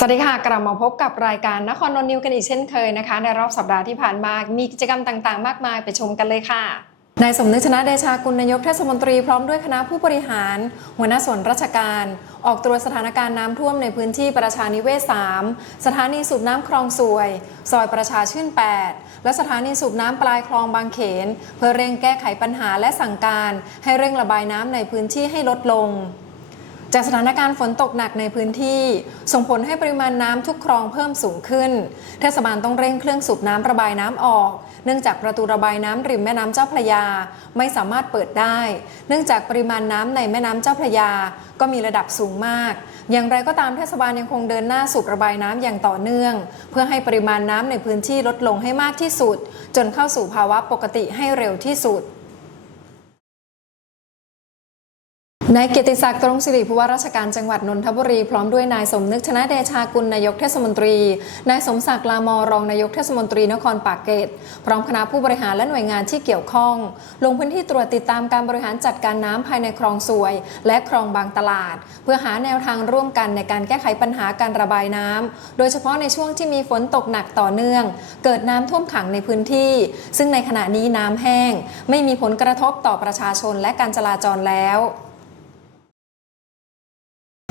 สวัสดีค่ะ กลับมาพบกับรายการนครนนท์นิวกันอีกเช่นเคยนะคะ ในรอบสัปดาห์ที่ผ่านมา มีกิจกรรมต่างๆ มากมายไปชมกันเลยค่ะนายสมนึกชนะเดชากุลนายกเทศมนตรีพร้อมด้วยคณะผู้บริหาร หัวหน้าส่วนราชการ ออกตรวจสถานการณ์น้ำท่วมในพื้นที่ประชานิเวศ 3 สถานีสูบน้ำคลองสวย ซอยประชาชื่น 8 และสถานีสูบน้ำปลายคลองบางเขน เพื่อเร่งแก้ไขปัญหาและสั่งการ ให้เร่งระบายน้ำในพื้นที่ให้ลดลง จากสถานการณ์ฝนตกหนักในพื้นที่ ส่งผลให้ปริมาณน้ำทุกคลองเพิ่มสูงขึ้น เทศบาลต้องเร่งเครื่องสูบน้ำระบายน้ำออก เนื่องจากประตูระบายน้ำริมแม่น้ำเจ้าพระยาไม่สามารถเปิดได้ เนื่องจากปริมาณน้ำในแม่น้ำเจ้าพระยาก็มีระดับสูงมาก อย่างไรก็ตามเทศบาลยังคงเดินหน้าสูบระบายน้ำอย่างต่อเนื่อง เพื่อให้ปริมาณน้ำในพื้นที่ลดลงให้มากที่สุด จนเข้าสู่ภาวะปกติให้เร็วที่สุด นายเกียรติศักดิ์ตรงสิริผู้ว่าราชการจังหวัดนนทบุรีพร้อมด้วยนายสมนึกชนะเดชากุลนายกเทศมนตรี นายสมศักดิ์ลามอรองนายกเทศมนตรีนครปากเกร็ดพร้อมคณะผู้บริหารและหน่วยงานที่เกี่ยวข้อง ลงพื้นที่ตรวจติดตามการบริหารจัดการน้ำภายในคลองสวย และคลองบางตลาด เพื่อหาแนวทางร่วมกันในการแก้ไขปัญหาการระบายน้ำโดยเฉพาะในช่วงที่มีฝนตกหนักต่อเนื่อง เกิดน้ำท่วมขังในพื้นที่ ซึ่งในขณะนี้น้ำแห้ง ไม่มีผลกระทบต่อประชาชนและการจราจรแล้ว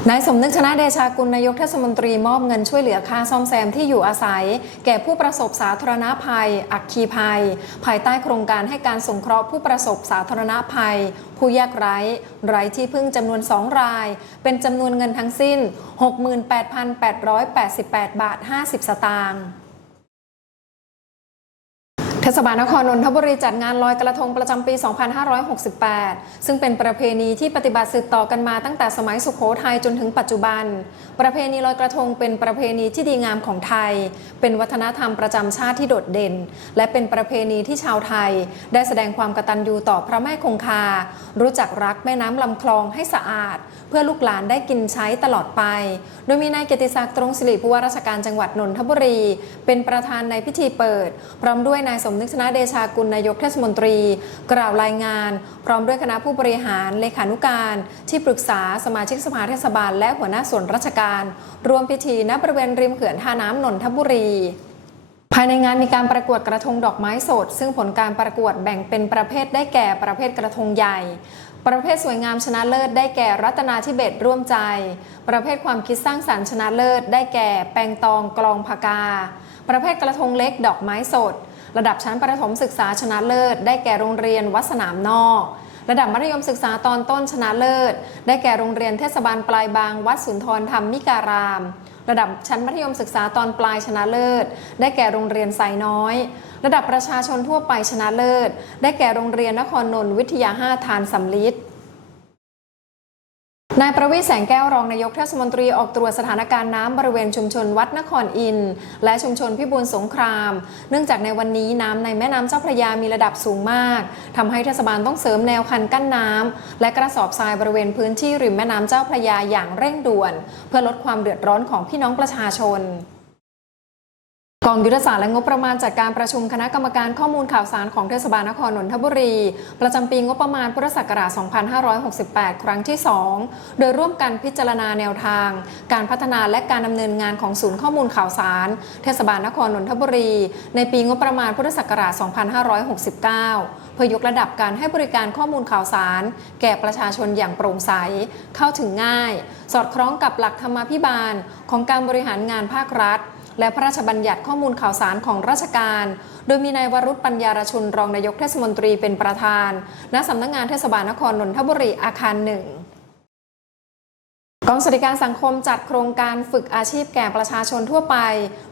นายสมนึกชนะเดชากุลนายกเทศมนตรีมอบเงินช่วยเหลือค่าซ่อมแซมที่อยู่อาศัย แก่ผู้ประสบสาธารณภัย อักคีภัย ภายใต้โครงการให้การสงเคราะห์ผู้ประสบสาธารณภัย ผู้ยากไร้ไร้ที่พึ่งจำนวน 2 ราย เป็นจำนวนเงินทั้งสิ้น 68,888 บาท 50 สตางค์ ทศบาลนครนนทบุรีจัดงานลอยกระทงประจำปี 2568 ซึ่งเป็นประเพณีที่ปฏิบัติสืบต่อกันมาตั้งแต่สมัยสุขโขทัยจนถึงปัจจุบัน ประเพณีลอยกระทงเป็นประเพณีที่ดีงามของไทย เป็นวัฒนธรรมประจำชาติที่โดดเด่น และเป็นประเพณีที่ชาวไทย ได้แสดงความกตัญญูต่อพระแม่คงคา รู้จักรักแม่น้ำลำคลองให้สะอาด เพื่อลูกหลานได้กินใช้ตลอดไป โดยมีนายเกียรติศักดิ์ตรงสิริผู้ว่าราชการจังหวัดนนทบุรี เป็นประธานในพิธีเปิด พร้อมด้วยนายสมนึกชนะเดชากุลนายกเทศมนตรี กล่าวรายงาน พร้อมด้วยคณะผู้บริหารเลขานุการ ที่ปรึกษาสมาชิกสภาเทศบาล และหัวหน้าส่วนราชการรวมพิธีณบริเวณริมเขื่อนท่าน้ำนนทบุรีภายในงานมีการประกวดกระทงดอกไม้สด ซึ่งผลการประกวดแบ่งเป็นประเภทได้แก่ประเภทกระทงใหญ่ ประเภทสวยงามชนะเลิศได้แก่รัตนาธิเบศร่วมใจ ประเภทความคิดสร้างสรรค์ชนะเลิศ ได้แก่แปงตองกลองพากา ประเภทกระทงเล็กดอกไม้สด ระดับชั้นประถมศึกษาชนะเลิศ ได้แก่โรงเรียนวัดสนามนอก ระดับมัธยมศึกษาตอนต้นชนะเลิศ ได้แก่โรงเรียนเทศบาลปลายบาง วัดสุนทรธรรมมิการาม ระดับชั้นมัธยมศึกษาตอนปลายชนะเลิศ ได้แก่โรงเรียนไซน้อย ระดับประชาชนทั่วไปชนะเลิศ ได้แก่โรงเรียนนครนนท์วิทยา5ทานสำลิด นายประวิศแสงแก้วรองนายกเทศมนตรีออกตรวจสถานการณ์น้ำบริเวณชุมชนวัดนครอินและชุมชนพิบูลสงคราม เนื่องจากในวันนี้น้ำในแม่น้ำเจ้าพระยามีระดับสูงมากทำให้เทศบาลต้องเสริมแนวคันกั้นน้ำและกระสอบทรายบริเวณพื้นที่ริมแม่น้ำเจ้าพระยาอย่างเร่งด่วน เพื่อลดความเดือดร้อนของพี่น้องประชาชน กองยุทธศาสตร์และงบประมาณจัดการประชุมคณะกรรมการข้อมูลข่าวสารของเทศบาลนครนนทบุรี ประจำปีงบประมาณพุทธศักราช 2568 ครั้งที่ 2 โดยร่วมกันพิจารณาแนวทาง การพัฒนาและการดำเนินงานของศูนย์ข้อมูลข่าวสาร เทศบาลนครนนทบุรี ในปีงบประมาณพุทธศักราช 2569 เพื่อยกระดับการให้บริการข้อมูลข่าวสาร แก่ประชาชนอย่างโปร่งใส เข้าถึงง่าย สอดคล้องกับหลักธรรมาภิบาลของการบริหารงานภาครัฐ และพระราชบัญญัติข้อมูลข่าวสารของราชการ โดยมีนายวรุษปัญญารชุนรองนายกเทศมนตรีเป็นประธาน ณสำนักงงานเทศบาลนครนนทบุรีอาคารหนึ่ง กองสวัสดิการสังคมจัดโครงการฝึกอาชีพแก่ประชาชนทั่วไป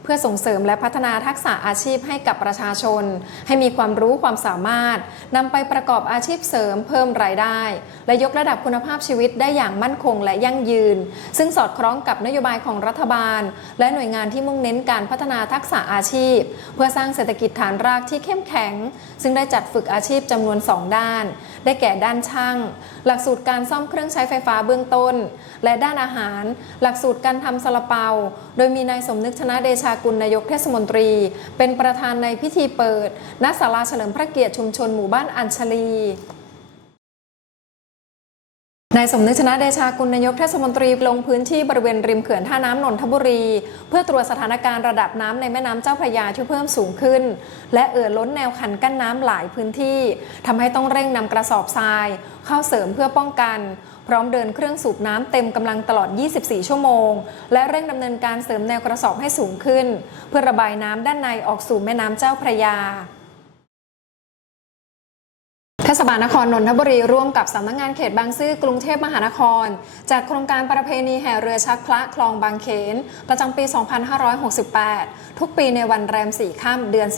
เพื่อส่งเสริมและพัฒนาทักษะอาชีพให้กับประชาชน ให้มีความรู้ความสามารถนำไปประกอบอาชีพเสริมเพิ่มรายได้ และยกระดับคุณภาพชีวิตได้อย่างมั่นคงและยั่งยืน ซึ่งสอดคล้องกับนโยบายของรัฐบาล และหน่วยงานที่มุ่งเน้นการพัฒนาทักษะอาชีพ เพื่อสร้างเศรษฐกิจฐานรากที่เข้มแข็ง ซึ่งได้จัดฝึกอาชีพจำนวน 2 ด้าน ได้แก่ด้านช่าง หลักสูตรการซ่อมเครื่องใช้ไฟฟ้าเบื้องต้น และด้านอาหาร หลักสูตรการทำซาลาเปา โดยมีนายสมนึกชนะเดชากุลนายกเทศมนตรี เป็นประธานในพิธีเปิดณศาลาเฉลิมพระเกียรติชุมชนหมู่บ้านอัญชลี นายสมนึกชนะเดชากุลนายกเทศมนตรีลงพื้นที่บริเวณริมเขื่อนท่าน้ำนนทบุรี เพื่อตรวจสถานการณ์ระดับน้ำในแม่น้ำเจ้าพระยาที่เพิ่มสูงขึ้น และเอ่อล้นแนวคันกั้นน้ำหลายพื้นที่ทำให้ต้องเร่งนำกระสอบทราย เข้าเสริมเพื่อป้องกัน พร้อมเดินเครื่องสูบน้ำเต็มกำลังตลอด 24 ชั่วโมง และเร่งดำเนินการเสริมแนวกระสอบให้สูงขึ้น เพื่อระบายน้ำด้านในออกสู่แม่น้ำเจ้าพระยา เทศบาลนครนนทบุรีร่วมกับสำนักงานเขตบางซื่อกรุงเทพมหานครจัดโครงการประเพณีแห่เรือชักพระคลองบางเขน ประจำปี 2568 ทุกปีในวันแรม4ค่ำเดือน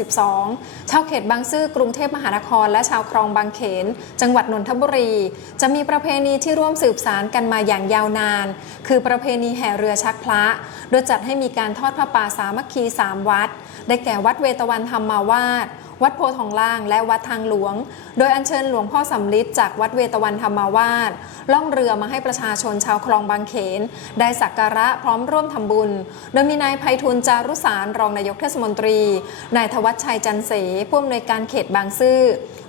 12 ชาวเขตบางซื่อกรุงเทพมหานคร และชาวคลองบางเขน จังหวัดนนทบุรี จะมีประเพณีที่ร่วมสืบสารกันมาอย่างยาวนาน คือประเพณีแห่เรือชักพระ โดยจัดให้มีการทอดผ้าป่าสามัคคี 3 วัด ได้แก่วัดเวตวันธรรมาวาส วัดโพทองล่าง และวัดทางหลวง โดยอัญเชิญหลวงพ่อสำลิดจากวัดเวตวันธรรมาวาสล่องเรือมาให้ประชาชนชาวคลองบางเขน ได้สักการะพร้อมร่วมทำบุญ โดยมีนายภัยทูลจารุสารรองนายกเทศมนตรี นายธวัชชัยจันเสผู้อำนวยการเขตบางซื่อ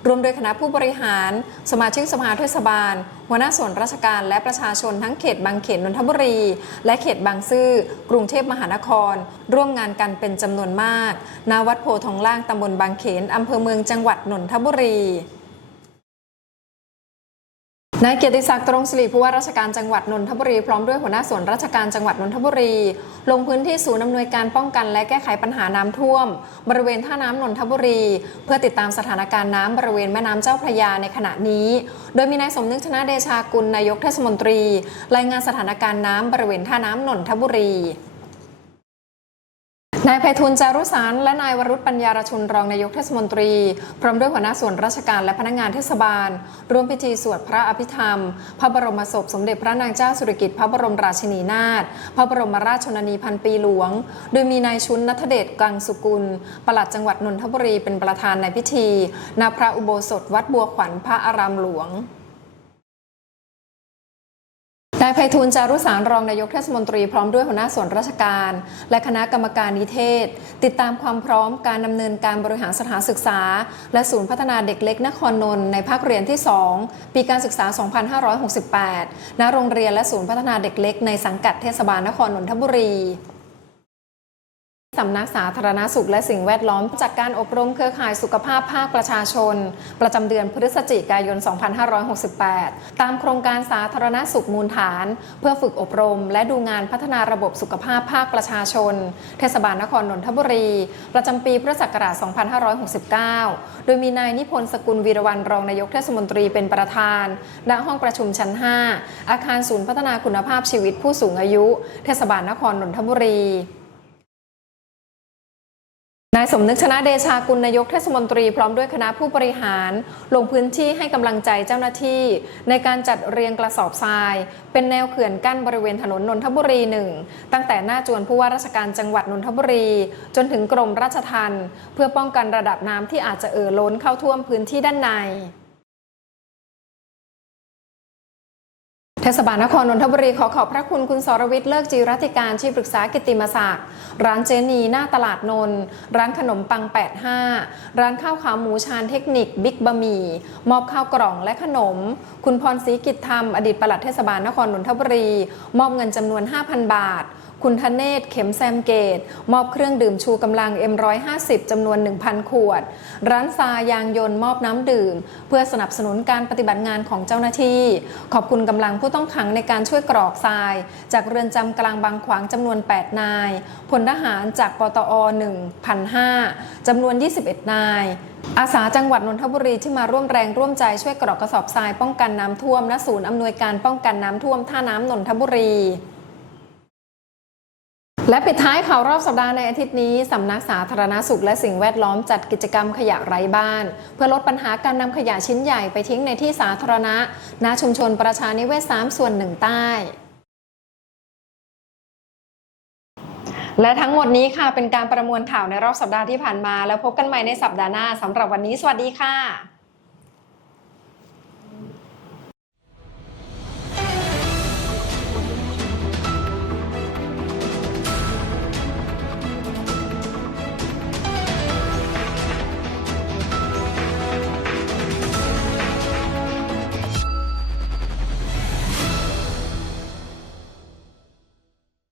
รวมโดยคณะผู้บริหาร สมาชิกสภาเทศบาล หัวหน้าส่วนราชการและประชาชนทั้งเขตบางเขนนนทบุรี และเขตบางซื่อกรุงเทพมหานคร ร่วมงานกันเป็นจำนวนมากณวัดโพธิ์ทองล่างตำบลบางเขนอำเภอเมืองจังหวัดนนทบุรี นายเกียรติศักดิ์ตรงศิริผู้ว่าราชการจังหวัดนนทบุรีพร้อมด้วยหัวหน้าส่วนราชการจังหวัดนนทบุรี ลงพื้นที่ศูนย์อำนวยการป้องกันและแก้ไขปัญหาน้ำท่วม บริเวณท่าน้ำนนทบุรี เพื่อติดตามสถานการณ์น้ำบริเวณแม่น้ำเจ้าพระยาในขณะนี้ โดยมีนายสมนึกชนะเดชากุลนายกเทศมนตรี รายงานสถานการณ์น้ำบริเวณท่าน้ำนนทบุรี นายไพฑูรย์จารุสารและนายวรุษปัญญารชุนรองนายกเทศมนตรี พร้อมด้วยหัวหน้าส่วนราชการและพนักงานเทศบาล ร่วมพิธีสวดพระอภิธรรม พระบรมศพสมเด็จพระนางเจ้าสุริกิติ์พระบรมราชินีนาถพระบรมราชชนนีพันปีหลวง โดยมีนายชุนนัทเดชกังสุกุลปลัดจังหวัดนนทบุรีเป็นประธานในพิธีณพระอุโบสถวัดบัวขวัญพระอารามหลวงายไพฑูรย์จารุสารรองนายกเทศมนตรีพร้อมด้วยหัวหน้าส่วนราชการ และคณะกรรมการนิเทศ ติดตามความพร้อมการดำเนินการบริหารสถานศึกษา และศูนย์พัฒนาเด็กเล็กนครนนท์ในภาคเรียนที่ 2 ปีการศึกษา 2568 ณ โรงเรียนและศูนย์พัฒนาเด็กเล็กในสังกัดเทศบาลนครนนทบุรี สำนักสาธารณสุขและสิ่งแวดล้อมจัดการอบรมเครือข่ายสุขภาพภาคประชาชน ประจำเดือนพฤศจิกายน 2568 ตามโครงการสาธารณสุขมูลฐาน เพื่อฝึกอบรม และดูงานพัฒนาระบบสุขภาพภาคประชาชน เทศบาลนครนนทบุรี ประจำปีพุทธศักราช 2569 โดยมีนายนิพนธ์สกุลวีรวันรองนายกเทศมนตรีเป็นประธาน ณ ห้องประชุมชั้น 5 อาคารศูนย์พัฒนาคุณภาพชีวิตผู้สูงอายุ เทศบาลนครนนทบุรีายสมนึกชนะเดชากุลนายกเทศมนตรีพร้อมด้วยคณะผู้บริหาร ลงพื้นที่ให้กำลังใจเจ้าหน้าที่ ในการจัดเรียงกระสอบทราย เป็นแนวเขื่อนกั้นบริเวณถนนนนทบุรีหนึ่งตั้งแต่หน้าจวนผู้ว่าราชการจังหวัดนนทบุรี จนถึงกรมราชทัณฑ์เพื่อป้องกันระดับน้ำที่อาจจะเอ่อล้นเข้าท่วมพื้นที่ด้านใน เทศบาลนครนนทบุรีขอขอบพระคุณคุณสรวิทย์เลิกจีรัติการที่ปรึกษากิติมศักดิ์ร้านเจนีหน้าตลาดนนท์ร้านขนมปัง 85 ร้านข้าวขาหมูชานเทคนิคบิ๊กบะหมี่มอบข้าวกล่องและขนม คุณพรศรีกิจธรรม อดีตปลัดเทศบาลนครนนทบุรี มอบเงินจำนวน 5,000 บาท คุณธเนศ เข็มแซมเกต มอบเครื่องดื่มชูกำลัง M150 จำนวน 1,000 ขวด ร้านซายางยนต์มอบน้ำดื่ม เพื่อสนับสนุนการปฏิบัติงานของเจ้าหน้าที่ ขอบคุณกำลังผู้ต้องขังในการช่วยกรอกทราย จากเรือนจำกลางบางขวางจำนวน 8 นาย พลทหารจากปตอ1,005จำนวน 21 นาย อาสาจังหวัดนนทบุรีที่มาร่วมแรงร่วมใจช่วยกรอกกระสอบทรายป้องกันน้ำท่วมณศูนย์อำนวยการป้องกันน้ำท่วมท่าน้ำนนทบุรี และปิดท้ายข่าวรอบสัปดาห์ในอาทิตย์นี้ สำนักสาธารณสุขและสิ่งแวดล้อมจัดกิจกรรมขยะไร้บ้าน เพื่อลดปัญหาการนำขยะชิ้นใหญ่ไปทิ้งในที่สาธารณะณชุมชนประชานิเวศสามส่วนหนึ่งใต้และทั้งหมดนี้ค่ะเป็นการประมวลข่าวในรอบสัปดาห์ที่ผ่านมา แล้วพบกันใหม่ในสัปดาห์หน้าสำหรับวันนี้ สวัสดีค่ะ